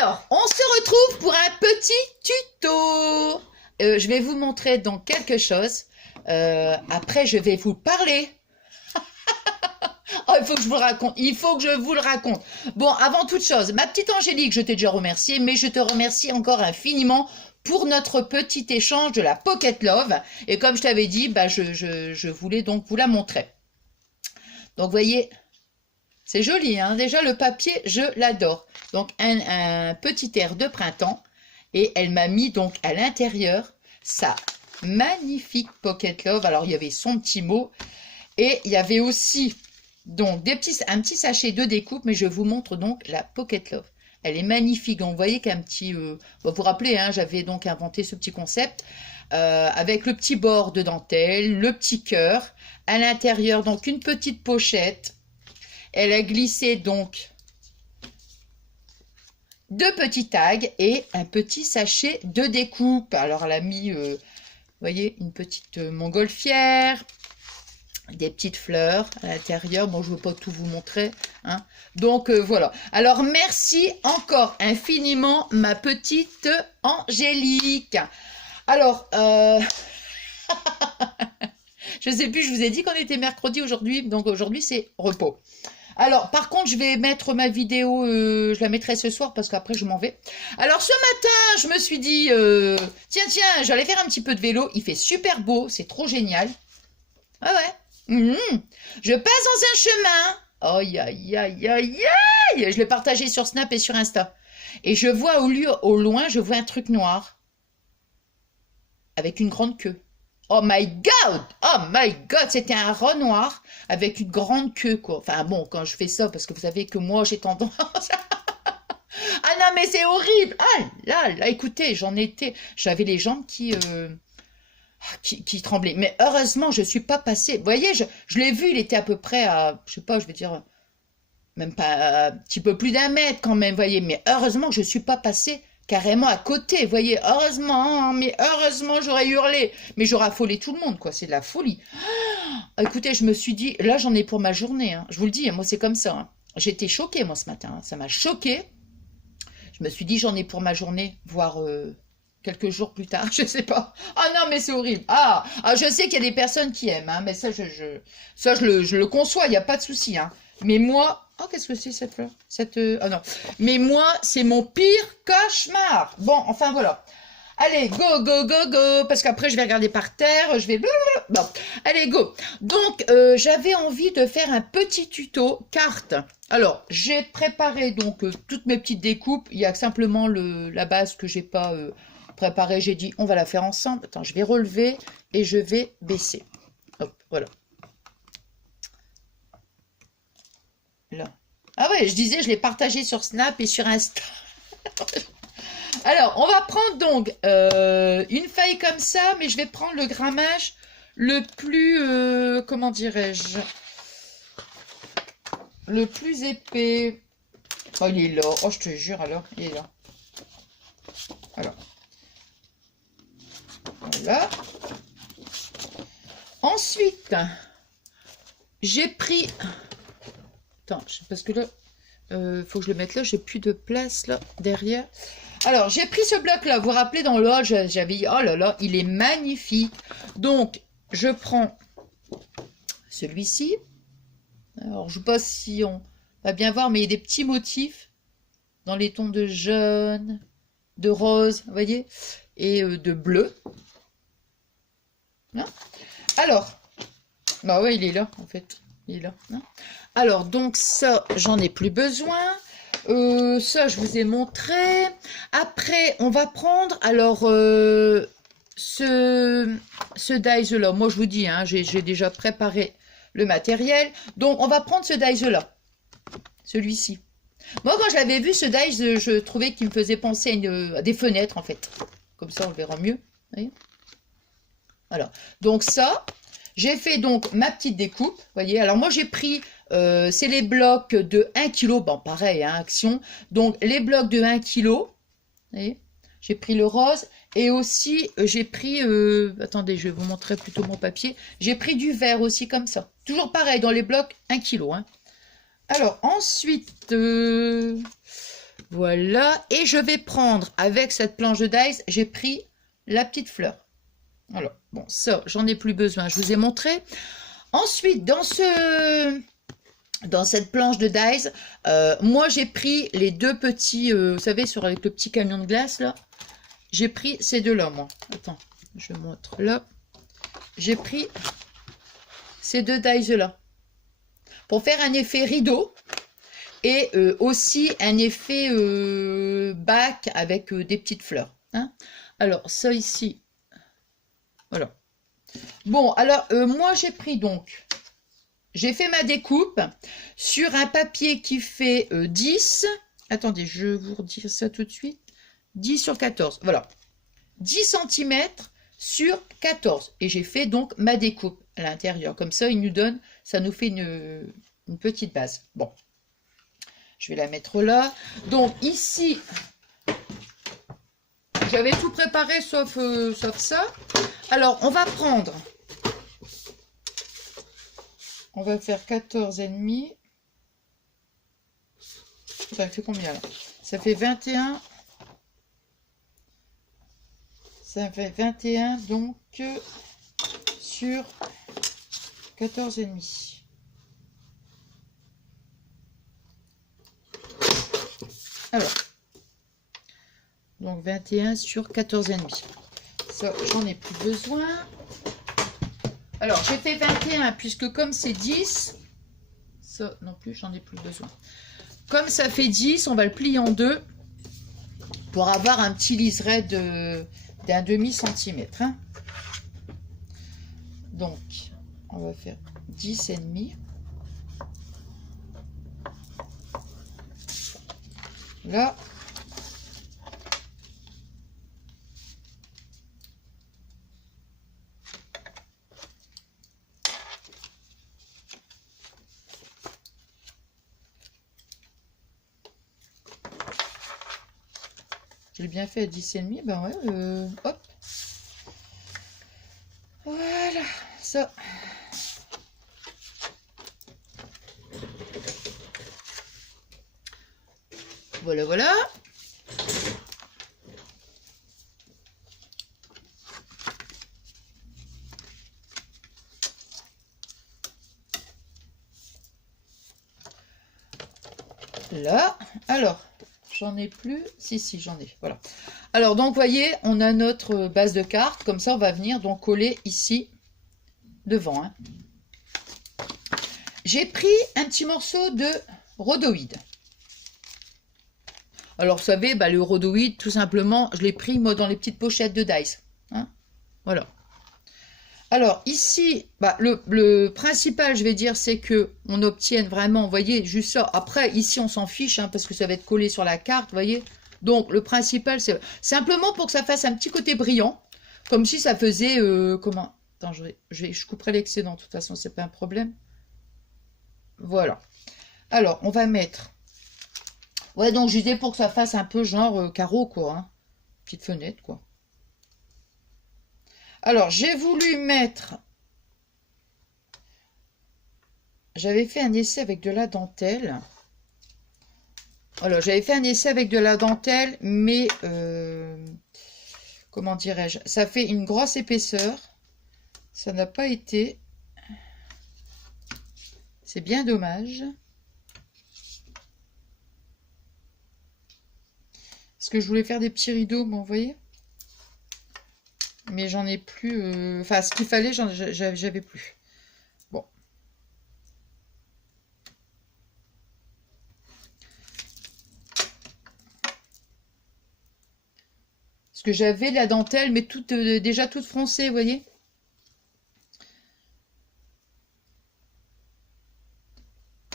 Alors, on se retrouve pour un petit tuto. Je vais vous montrer donc quelque chose. Après, je vais vous parler. Oh, il faut que je vous le raconte. Il faut que je vous le raconte. Bon, avant toute chose, ma petite Angélique, je t'ai déjà remercié, mais je te remercie encore infiniment pour notre petit échange de la Pocket Love. Et comme je t'avais dit, bah, je voulais donc vous la montrer. Donc, vous voyez, c'est joli, hein. Déjà, le papier, je l'adore. Donc, un petit air de printemps. Et elle m'a mis donc à l'intérieur sa magnifique Pocket Love. Alors, il y avait son petit mot. Et il y avait aussi donc un petit sachet de découpe. Mais je vous montre donc la Pocket Love. Elle est magnifique. Donc, vous voyez qu'un petit... vous vous rappelez, hein, j'avais donc inventé ce petit concept. Avec le petit bord de dentelle, le petit cœur. À l'intérieur, donc, une petite pochette. Elle a glissé donc deux petits tags et un petit sachet de découpe. Alors, elle a mis, vous voyez, une petite montgolfière, des petites fleurs à l'intérieur. Bon, je ne veux pas tout vous montrer, hein. Donc, voilà. Alors, merci encore infiniment, ma petite Angélique. Alors, je ne sais plus, je vous ai dit qu'on était mercredi aujourd'hui. Donc, aujourd'hui, c'est repos. Alors, par contre, je vais mettre ma vidéo, je la mettrai ce soir parce qu'après, je m'en vais. Alors, ce matin, je me suis dit, tiens, j'allais faire un petit peu de vélo. Il fait super beau, c'est trop génial. Ah ouais. Je passe dans un chemin. Aïe, aïe, aïe, aïe, aïe. Je l'ai partagé sur Snap et sur Insta. Et je vois au loin, je vois un truc noir avec une grande queue. Oh my God, c'était un rat noir avec une grande queue, quoi. Enfin bon, quand je fais ça, parce que vous savez que moi, j'ai tendance... Ah non, mais c'est horrible. Ah là, écoutez, j'avais les jambes qui tremblaient. Mais heureusement, je ne suis pas passée. Vous voyez, je l'ai vu, il était à peu près à, je sais pas, je vais dire, même pas un petit peu plus d'1 mètre quand même, vous voyez. Mais heureusement que je ne suis pas passée carrément à côté, vous voyez, heureusement, mais heureusement, j'aurais hurlé, mais j'aurais affolé tout le monde, quoi, c'est de la folie. Ah, écoutez, je me suis dit, là, j'en ai pour ma journée, hein. Je vous le dis, moi, c'est comme ça, hein. J'étais choquée, moi, ce matin, hein. Ça m'a choquée. Je me suis dit, j'en ai pour ma journée, voire quelques jours plus tard, je sais pas. Ah non, mais c'est horrible. Ah, je sais qu'il y a des personnes qui aiment, hein, mais ça, je le conçois, il n'y a pas de souci, hein. Mais moi... Oh, qu'est-ce que c'est cette fleur? Ah non. Mais moi, c'est mon pire cauchemar. Bon, enfin, voilà. Allez, go. Parce qu'après, je vais regarder par terre. Je vais... Bon, allez, go. Donc, j'avais envie de faire un petit tuto carte. Alors, j'ai préparé donc toutes mes petites découpes. Il y a simplement la base que j'ai pas préparée. J'ai dit, on va la faire ensemble. Attends, je vais relever et je vais baisser. Hop, voilà. Là. Ah ouais, je disais, je l'ai partagé sur Snap et sur Insta. Alors, on va prendre donc une feuille comme ça, mais je vais prendre le grammage le plus, comment dirais-je, le plus épais. Oh, il est là. Oh, je te jure, alors, il est là. Alors. Voilà. Ensuite, j'ai pris... Attends, parce que là, faut que je le mette là, j'ai plus de place là, derrière. Alors, j'ai pris ce bloc-là, vous vous rappelez, dans le hall, j'avais dit, oh là là, il est magnifique. Donc, je prends celui-ci. Alors, je ne sais pas si on va bien voir, mais il y a des petits motifs dans les tons de jaune, de rose, vous voyez, et de bleu. Hein? Alors, bah ouais, il est là, en fait. Il est là. Hein? Alors, donc ça, j'en ai plus besoin. Ça, je vous ai montré. Après, on va prendre, alors, ce dies-là. Moi, je vous dis, hein, j'ai déjà préparé le matériel. Donc, on va prendre ce dies-là. Celui-ci. Moi, quand je l'avais vu, ce dies, je trouvais qu'il me faisait penser à des fenêtres, en fait. Comme ça, on le verra mieux. Vous voyez? Voilà. Donc, ça... J'ai fait donc ma petite découpe, vous voyez. Alors moi j'ai pris, c'est les blocs de 1 kg, bon pareil, hein, Action. Donc les blocs de 1 kg, vous voyez. J'ai pris le rose et aussi j'ai pris, attendez, je vais vous montrer plutôt mon papier. J'ai pris du vert aussi comme ça. Toujours pareil dans les blocs 1 kg. Hein. Alors ensuite, Voilà, et je vais prendre avec cette planche de dice, j'ai pris la petite fleur. Alors, bon, ça, j'en ai plus besoin, je vous ai montré. Ensuite, dans cette planche de dice, moi j'ai pris les deux petits, vous savez, avec le petit camion de glace là, j'ai pris ces deux-là, moi. Attends, je montre là. J'ai pris ces deux dice là pour faire un effet rideau. Et aussi un effet bac avec des petites fleurs. Hein. Alors, ça ici, voilà. Bon, alors, moi, j'ai pris donc, j'ai fait ma découpe sur un papier qui fait 10. Attendez, je vais vous redire ça tout de suite. 10 sur 14, voilà. 10 cm sur 14. Et j'ai fait donc ma découpe à l'intérieur. Comme ça, il nous donne, ça nous fait une petite base. Bon. Je vais la mettre là. Donc ici, j'avais tout préparé sauf ça. Alors, on va prendre, on va faire 14,5. Ça fait combien là? Ça fait 21. Ça fait 21 donc sur 14,5. Alors, donc 21 sur 14,5. Ça, j'en ai plus besoin. Alors, j'ai fait 21 puisque comme c'est 10, ça non plus, j'en ai plus besoin. Comme ça fait 10, on va le plier en deux pour avoir un petit liseré d'un demi-centimètre. Hein. Donc, on va faire 10,5. Là, j'ai bien fait à 10,5, ben ouais, hop. Voilà, ça. Voilà, voilà. Là, alors, j'en ai plus. Si, j'en ai. Voilà. Alors, donc, vous voyez, on a notre base de carte. Comme ça, on va venir donc coller ici, devant. Hein. J'ai pris un petit morceau de rhodoïde. Alors, vous savez, bah, le rhodoïde, tout simplement, je l'ai pris, moi, dans les petites pochettes de dice. Hein. Voilà. Alors, ici, bah, le principal, je vais dire, c'est que on obtienne vraiment, vous voyez, juste ça. Après, ici, on s'en fiche, hein, parce que ça va être collé sur la carte, vous voyez. Donc, le principal, c'est simplement pour que ça fasse un petit côté brillant, comme si ça faisait, comment... Attends, je couperai l'excédent, de toute façon, c'est pas un problème. Voilà. Alors, on va mettre... Ouais, donc, je disais pour que ça fasse un peu genre carreau, quoi. Hein. Petite fenêtre, quoi. Alors, j'ai voulu mettre... J'avais fait un essai avec de la dentelle. Alors, j'avais fait un essai avec de la dentelle, mais... comment dirais-je? Ça fait une grosse épaisseur. Ça n'a pas été. C'est bien dommage. Parce que je voulais faire des petits rideaux, vous voyez? Mais j'en ai plus... Enfin, ce qu'il fallait, j'avais plus. Bon. Parce que j'avais la dentelle, mais toute, déjà toute froncée, vous voyez?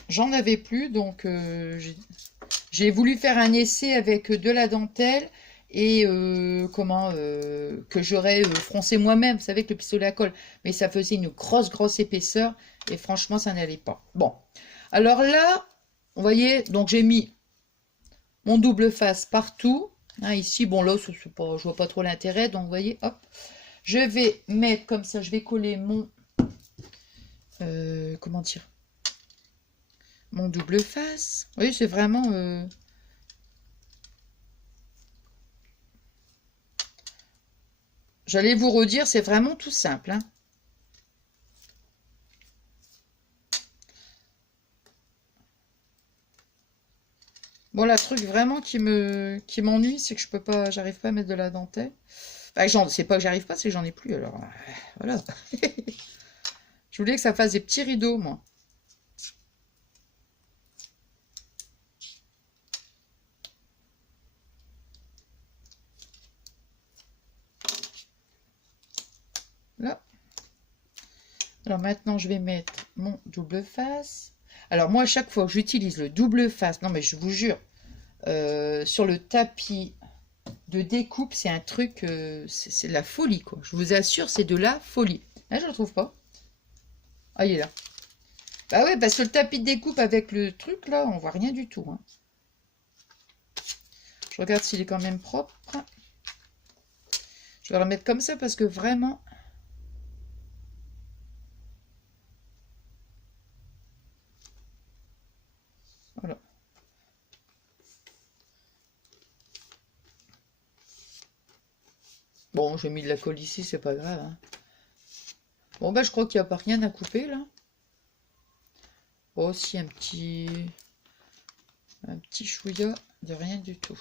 J'en avais plus, donc j'ai voulu faire un essai avec de la dentelle et que j'aurais froncé moi-même, vous savez, avec le pistolet à colle. Mais ça faisait une grosse épaisseur et franchement, ça n'allait pas. Bon, alors là, vous voyez, donc j'ai mis mon double face partout. Hein, ici, bon là, pas, je vois pas trop l'intérêt, donc vous voyez, hop. Je vais mettre comme ça, je vais coller mon... comment dire? Mon double face. Oui, c'est vraiment... J'allais vous redire, c'est vraiment tout simple, hein. Bon, la truc vraiment qui m'ennuie, c'est que je peux pas, j'arrive pas à mettre de la dentelle. Enfin, c'est pas que j'arrive pas, c'est que j'en ai plus, alors voilà. Je voulais que ça fasse des petits rideaux, moi. Là. Alors maintenant, je vais mettre mon double face. Alors moi, à chaque fois que j'utilise le double face, non mais je vous jure, sur le tapis de découpe, c'est un truc, c'est de la folie, quoi. Je vous assure, c'est de la folie. Là, je ne le trouve pas. Ah, il est là. Bah ouais, parce que le tapis de découpe avec le truc, là, on voit rien du tout, hein. Je regarde s'il est quand même propre. Je vais le remettre comme ça parce que vraiment... Voilà. Bon, j'ai mis de la colle ici, c'est pas grave, hein. Bon, bah, je crois qu'il n'y a pas rien à couper, là. Oh, si, un petit chouïa de rien du tout.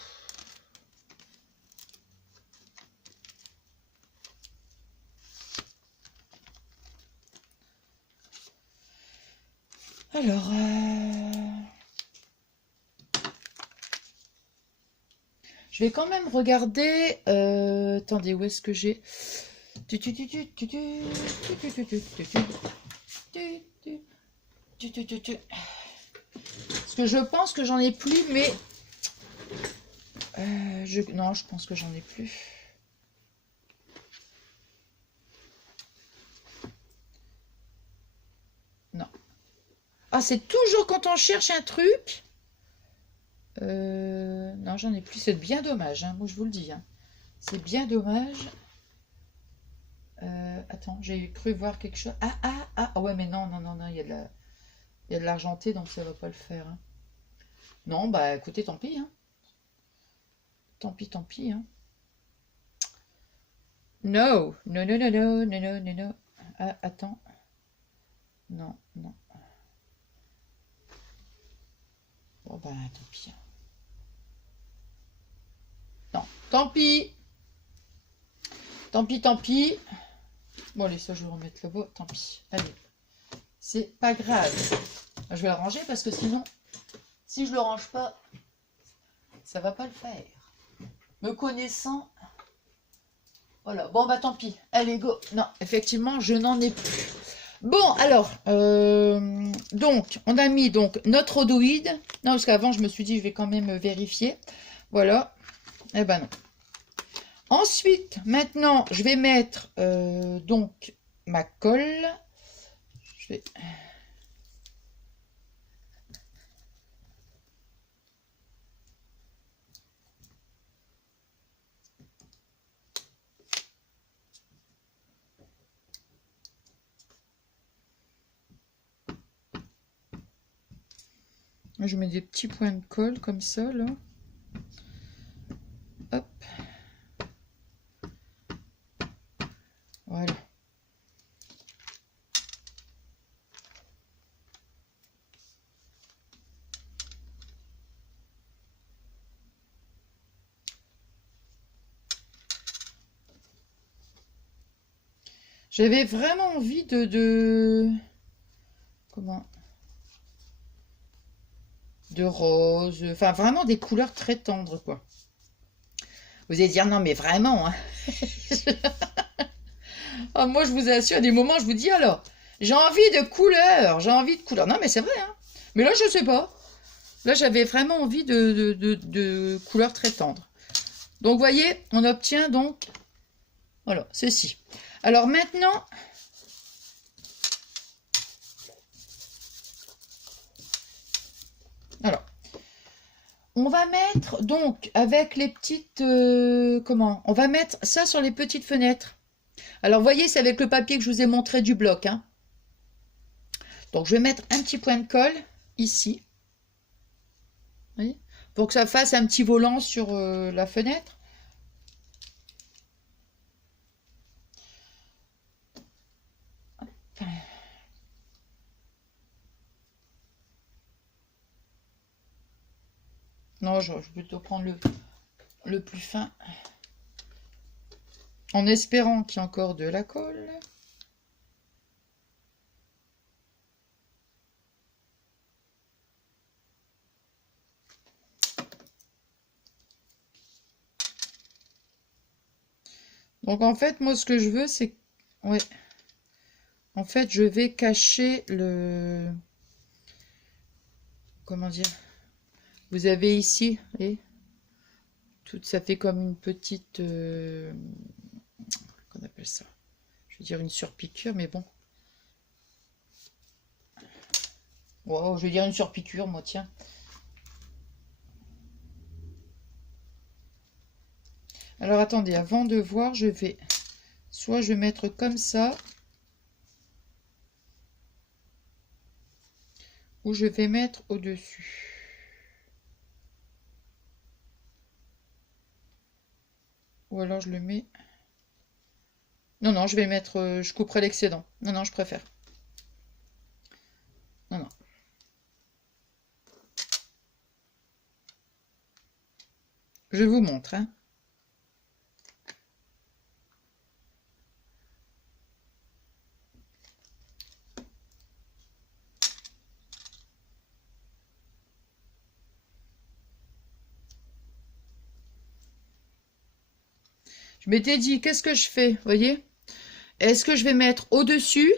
Alors, je vais quand même regarder... attendez, où est-ce que j'ai... Parce que je pense que j'en ai plus, mais... non, je pense que j'en ai plus. Non. Ah, c'est toujours quand on cherche un truc. Non, j'en ai plus. C'est bien dommage, hein. Moi, je vous le dis, hein. C'est bien dommage. Attends, j'ai cru voir quelque chose. Ah, ouais, mais non, il y a de l'argenté, donc ça va pas le faire, hein. Non, bah écoutez, tant pis, hein. Tant pis, hein. No, non, non, non, non, non, non, non, non. Ah, attends. Non. Bon, bah tant pis, hein. Non, tant pis. Tant pis. Bon, allez, ça, je vais remettre le bas. Tant pis. Allez. C'est pas grave. Je vais le ranger parce que sinon, si je le range pas, ça va pas le faire. Me connaissant, voilà. Bon, bah tant pis. Allez, go. Non, effectivement, je n'en ai plus. Bon, alors, donc, on a mis donc notre odoïde. Non, parce qu'avant, je me suis dit, je vais quand même vérifier. Voilà. Eh ben non. Ensuite, maintenant, je vais mettre donc ma colle. Je vais... Je mets des petits points de colle comme ça, là. Hop. Voilà. J'avais vraiment envie comment? De rose. Enfin, vraiment des couleurs très tendres, quoi. Vous allez dire, non, mais vraiment, hein. Ah, moi, je vous assure, à des moments, je vous dis, alors, j'ai envie de couleurs, j'ai envie de couleurs. Non, mais c'est vrai, hein. Mais là, je sais pas. Là, j'avais vraiment envie de couleurs très tendres. Donc, vous voyez, on obtient donc, voilà, ceci. Alors maintenant, alors, on va mettre donc avec les petites, comment? On va mettre ça sur les petites fenêtres. Alors, vous voyez, c'est avec le papier que je vous ai montré du bloc, hein. Donc, je vais mettre un petit point de colle ici. Vous voyez, pour que ça fasse un petit volant sur la fenêtre. Non, je vais plutôt prendre le plus fin. En espérant qu'il y ait encore de la colle. Donc en fait, moi ce que je veux, c'est... Ouais. En fait, je vais cacher le... Comment dire? Vous avez ici, et tout, ça fait comme une petite... qu'on appelle ça? Je veux dire une surpiqûre, mais bon. Wow, je vais dire une surpiqûre, moi, tiens. Alors attendez, avant de voir, je vais... Soit je vais mettre comme ça, ou je vais mettre au-dessus. Ou alors je le mets... Non, non, je vais mettre... je couperai l'excédent. Non, non, je préfère. Non, non. Je vous montre, hein. Je m'étais dit, qu'est-ce que je fais, voyez? Est-ce que je vais mettre au-dessus?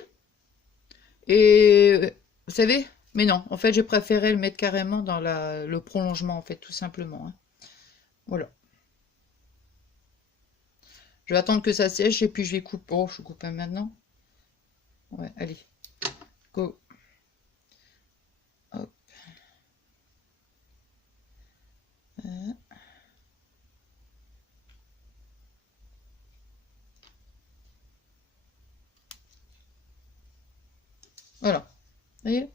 Et vous savez? Mais non, en fait, j'ai préféré le mettre carrément dans le prolongement, en fait, tout simplement, hein. Voilà. Je vais attendre que ça sèche et puis je vais couper. Oh, je coupe maintenant. Ouais, allez. Go. Hop. Voilà. Vous voyez?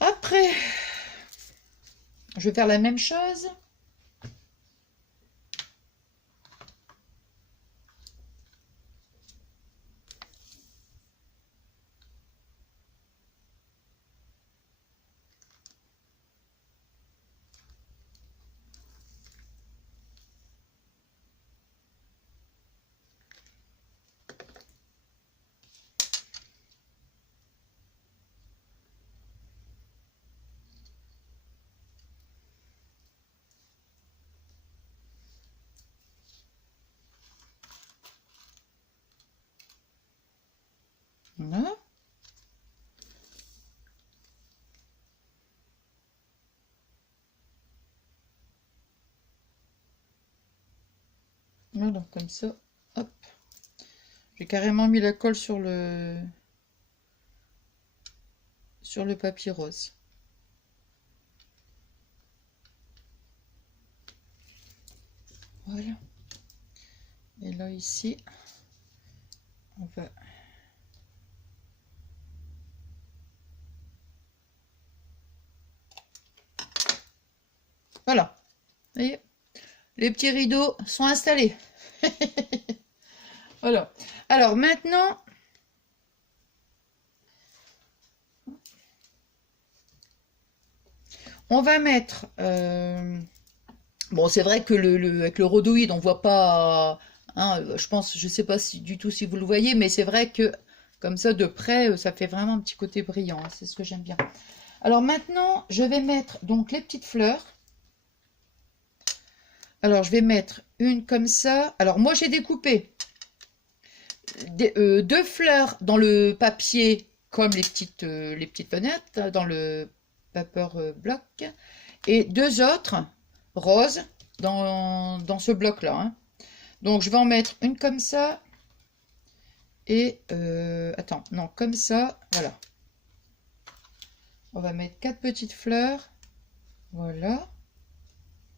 Après, je vais faire la même chose. Voilà. Voilà, comme ça. Hop. J'ai carrément mis la colle sur le papier rose. Voilà. Et là, ici, on va... Voilà. Vous voyez? Les petits rideaux sont installés. Voilà. Alors maintenant, on va mettre... bon, c'est vrai que avec le rhodoïde, on voit pas... hein, je pense, je sais pas du tout si vous le voyez, mais c'est vrai que comme ça, de près, ça fait vraiment un petit côté brillant, hein, c'est ce que j'aime bien. Alors maintenant, je vais mettre donc les petites fleurs. Alors, je vais mettre une comme ça. Alors, moi, j'ai découpé deux fleurs dans le papier, comme les petites fenêtres, dans le paper bloc, et deux autres roses dans ce bloc-là, hein. Donc, je vais en mettre une comme ça, et... attends, non, comme ça, voilà. On va mettre quatre petites fleurs, voilà,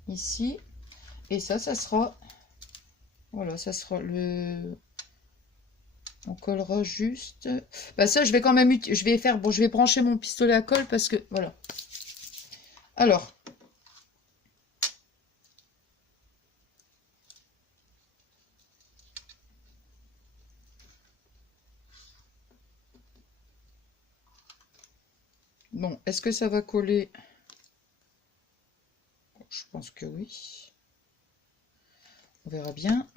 ici, et ça sera... Voilà, ça sera le... On collera juste... Bah ça, je vais quand même... Je vais faire... Bon, je vais brancher mon pistolet à colle parce que... Voilà. Alors. Bon, est-ce que ça va coller? Je pense que oui. On verra bien.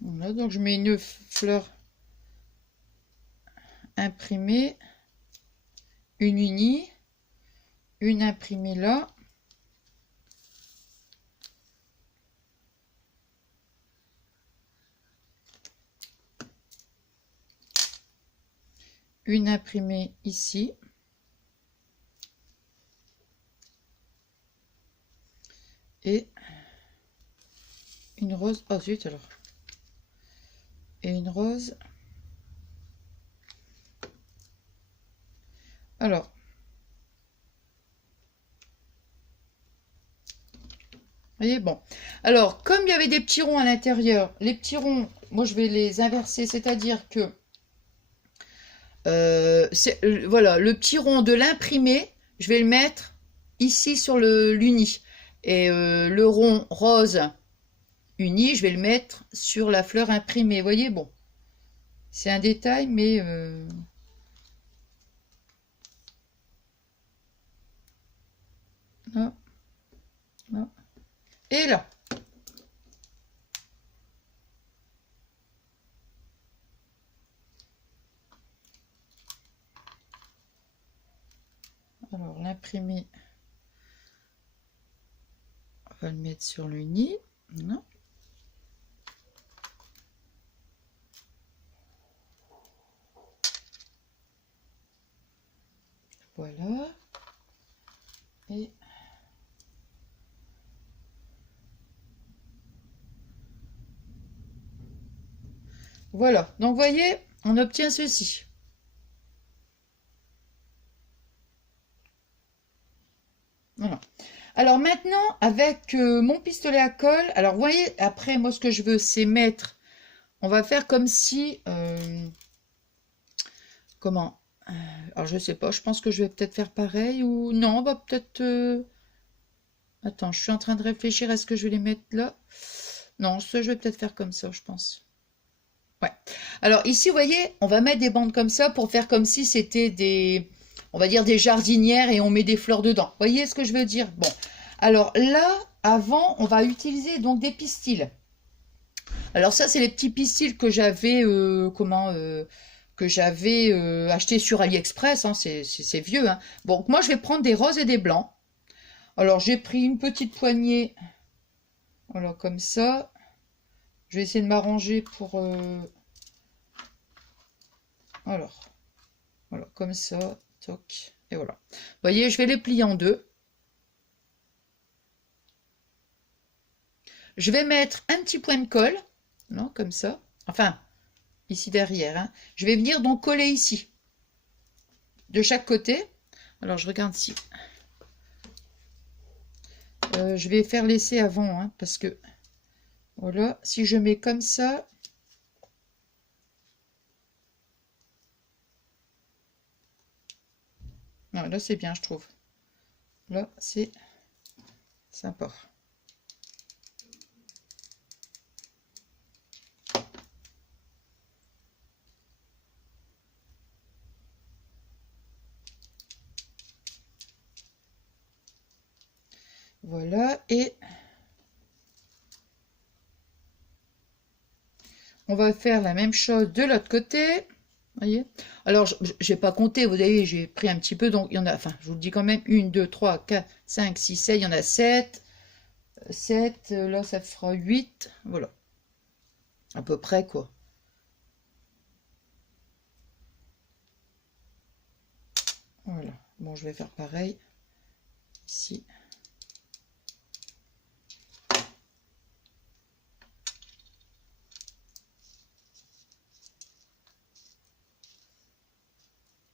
Voilà, donc je mets une fleur imprimée, une unie, une imprimée là. Une imprimée ici. Et une rose. Oh zut alors. Et une rose. Alors. Vous voyez, bon. Alors, comme il y avait des petits ronds à l'intérieur, les petits ronds, moi je vais les inverser, c'est-à-dire que voilà, le petit rond de l'imprimé, je vais le mettre ici sur l'uni. Et le rond rose uni, je vais le mettre sur la fleur imprimée. Vous voyez, bon. C'est un détail, mais... Là, là. Et là. Alors, l'imprimé, on va le mettre sur l'uni. Non. Voilà. Et voilà. Donc, vous voyez, on obtient ceci. Voilà. Alors maintenant, avec mon pistolet à colle, alors vous voyez, après, moi, ce que je veux, c'est mettre, on va faire comme si, comment, alors je sais pas, je pense que je vais peut-être faire pareil, ou non, on va peut-être, attends, je suis en train de réfléchir, est-ce que je vais les mettre là? Non, ça, je vais peut-être faire comme ça, je pense. Ouais. Alors ici, vous voyez, on va mettre des bandes comme ça pour faire comme si c'était des, on va dire des jardinières et on met des fleurs dedans. Vous voyez ce que je veux dire? Bon. Alors là, avant, on va utiliser donc des pistils. Alors ça, c'est les petits pistils que j'avais, acheté sur AliExpress. Hein, c'est vieux. Hein. Bon, moi, je vais prendre des roses et des blancs. Alors, j'ai pris une petite poignée. Voilà, comme ça. Je vais essayer de m'arranger pour... Alors, voilà, comme ça. Toc. Et voilà. Vous voyez, je vais les plier en deux. Je vais mettre un petit point de colle. Non, comme ça. Enfin, ici derrière. Hein. Je vais venir donc coller ici. De chaque côté. Alors, je regarde si... je vais faire l'essai avant, hein, parce que... Voilà, si je mets comme ça... Non, là, c'est bien, je trouve. Là, c'est sympa. Voilà, et on va faire la même chose de l'autre côté. Voyez. Alors, je n'ai pas compté, vous voyez, j'ai pris un petit peu, donc il y en a, enfin, je vous le dis quand même, 1, 2, 3, 4, 5, 6, 7, il y en a 7. 7, là, ça fera 8. Voilà. À peu près, quoi. Voilà. Bon, je vais faire pareil. Ici.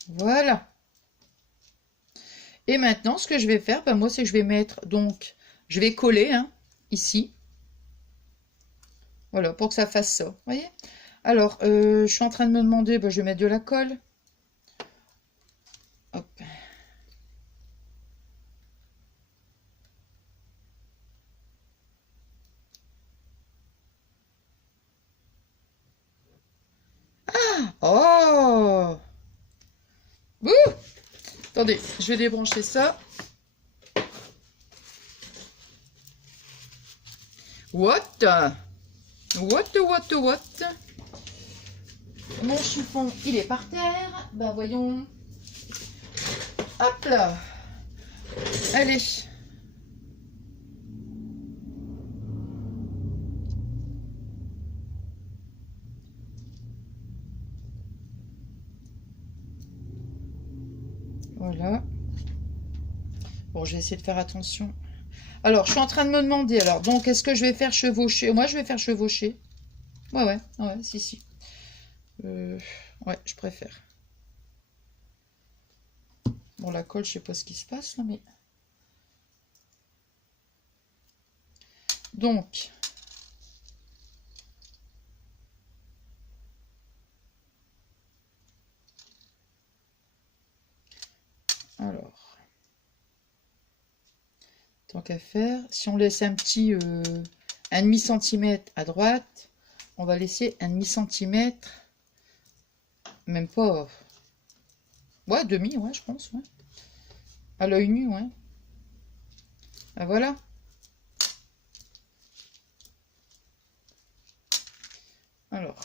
Voilà. Et maintenant, ce que je vais faire, ben moi, c'est que je vais mettre, donc, je vais coller, hein, ici. Voilà, pour que ça fasse ça. Vous voyez? Alors, je suis en train de me demander, ben, je vais mettre de la colle. Hop. Oh! Ouh! Attendez, je vais débrancher ça. What? What? Mon chiffon, il est par terre. Ben voyons. Hop là. Allez. Voilà. Bon, je vais essayer de faire attention. Alors, je suis en train de me demander, alors, donc, est-ce que je vais faire chevaucher? Moi, je vais faire chevaucher. Ouais, si. Ouais, je préfère. Bon, la colle, je sais pas ce qui se passe, là, mais... Donc... Alors... Tant qu'à faire, si on laisse un petit... 1,5 centimètre à droite, on va laisser 1,5 centimètre... Même pas... Ouais, demi, ouais, je pense, ouais. À l'œil nu, ouais. Ah, voilà. Alors.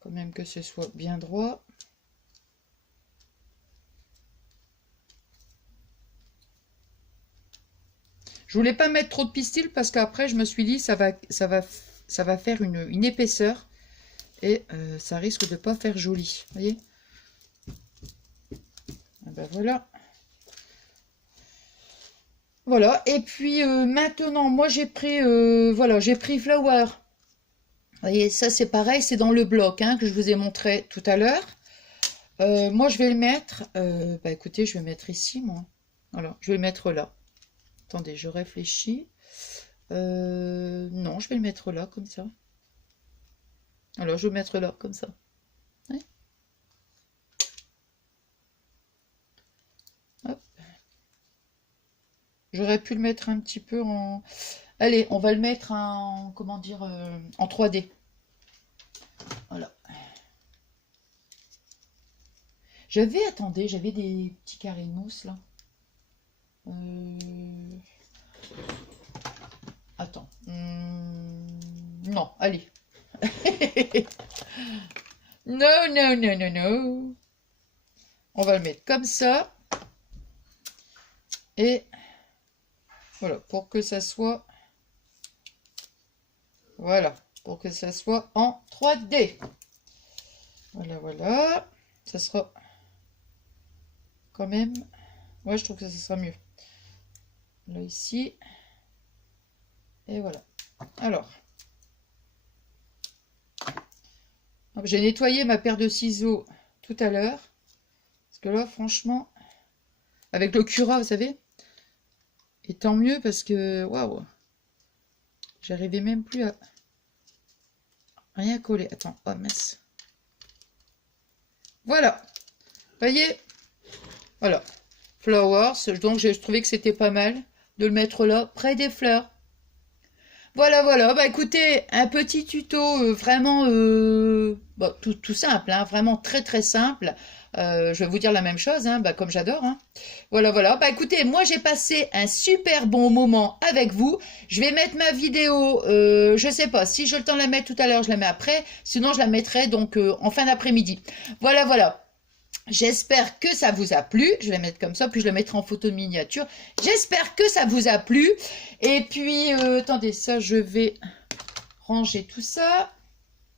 Quand même que ce soit bien droit. Je voulais pas mettre trop de pistil parce qu'après, je me suis dit, ça va faire une épaisseur. Et ça risque de pas faire joli. Vous voyez? Et ben voilà. Voilà. Et puis maintenant, moi j'ai pris voilà, j'ai pris Flower. Vous voyez, ça c'est pareil, c'est dans le bloc hein, que je vous ai montré tout à l'heure. Moi je vais le mettre. Bah écoutez, je vais mettre ici, moi. Voilà, je vais le mettre là. Attendez, je réfléchis. Non, je vais le mettre là, comme ça. Alors, je vais le mettre là, comme ça. Ouais. Hop. J'aurais pu le mettre un petit peu en... Allez, on va le mettre en... Comment dire en 3D. Voilà. Attendez, j'avais des petits carrés de mousse, là. Attends. Non, allez. Non. On va le mettre comme ça. Et voilà, pour que ça soit... Voilà, pour que ça soit en 3D. Voilà. Ça sera quand même... Ouais, je trouve que ça sera mieux. Là, ici. Et voilà. Alors. J'ai nettoyé ma paire de ciseaux tout à l'heure. Parce que là, franchement, avec le Cura, vous savez. Et tant mieux parce que, waouh. J'arrivais même plus à rien coller. Attends, oh mince. Voilà. Vous voyez? Voilà. Flowers. Donc, je trouvais que c'était pas mal de le mettre là, près des fleurs. Voilà. Bah écoutez, un petit tuto vraiment bon, tout simple, hein, vraiment très simple. Je vais vous dire la même chose, hein, bah, comme j'adore. Hein. Voilà. Bah écoutez, moi j'ai passé un super bon moment avec vous. Je vais mettre ma vidéo, je sais pas, si j'ai le temps de la mettre tout à l'heure, je la mets après. Sinon, je la mettrai donc en fin d'après-midi. Voilà. J'espère que ça vous a plu. Je vais la mettre comme ça, puis je le mettrai en photo miniature. J'espère que ça vous a plu. Et puis, attendez, ça, je vais ranger tout ça.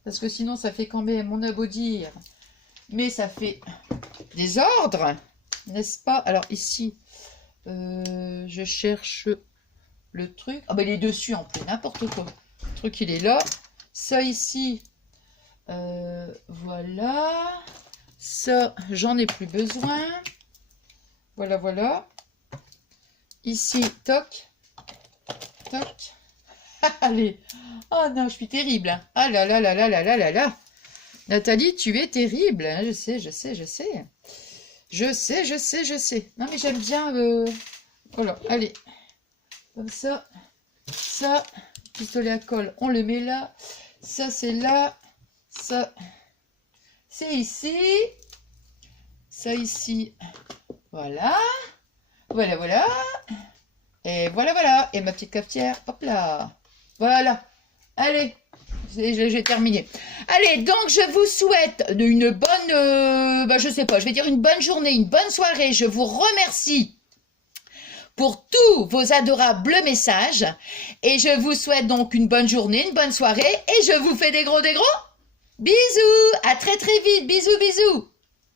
Parce que sinon, ça fait quand même, on a beau dire, mais ça fait des ordres, n'est-ce pas? Alors ici, je cherche le truc. Ah ben, il est dessus en plus, n'importe quoi. Le truc, il est là. Ça ici, voilà. Ça, j'en ai plus besoin. Voilà. Ici, toc. Allez. Oh non, je suis terrible. Hein. Ah là. Nathalie, tu es terrible. Hein. Je sais. Non, mais j'aime bien... Voilà, allez. Comme ça. Ça, pistolet à colle, on le met là. Ça, c'est là. Ça, c'est ici. Ça, ici. Voilà. Voilà, voilà. Et voilà, voilà. Et ma petite cafetière. Hop là. Voilà. Allez. J'ai terminé. Allez, donc je vous souhaite une bonne, je sais pas, je vais dire une bonne journée, une bonne soirée. Je vous remercie pour tous vos adorables messages. Et je vous souhaite donc une bonne journée, une bonne soirée. Et je vous fais des gros bisous. À très très vite. Bisous, bisous.